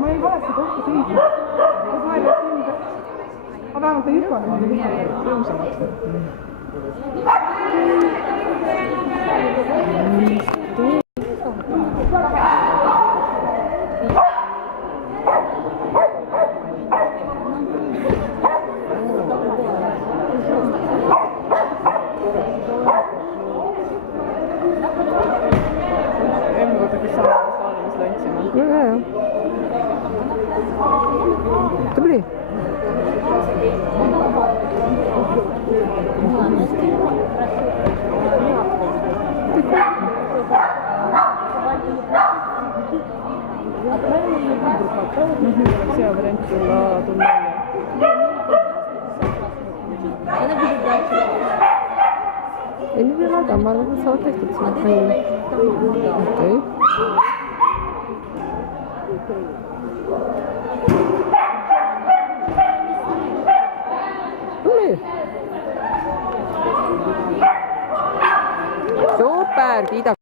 ma ei valesta kohta seisma. Aga vähemalt ei hüpanud rõõmsamaks. Tubli. Hea variant tulla ei, nii veel aga, ma arvan, et sa oled tehtud siin. Okei. Super, kiidab.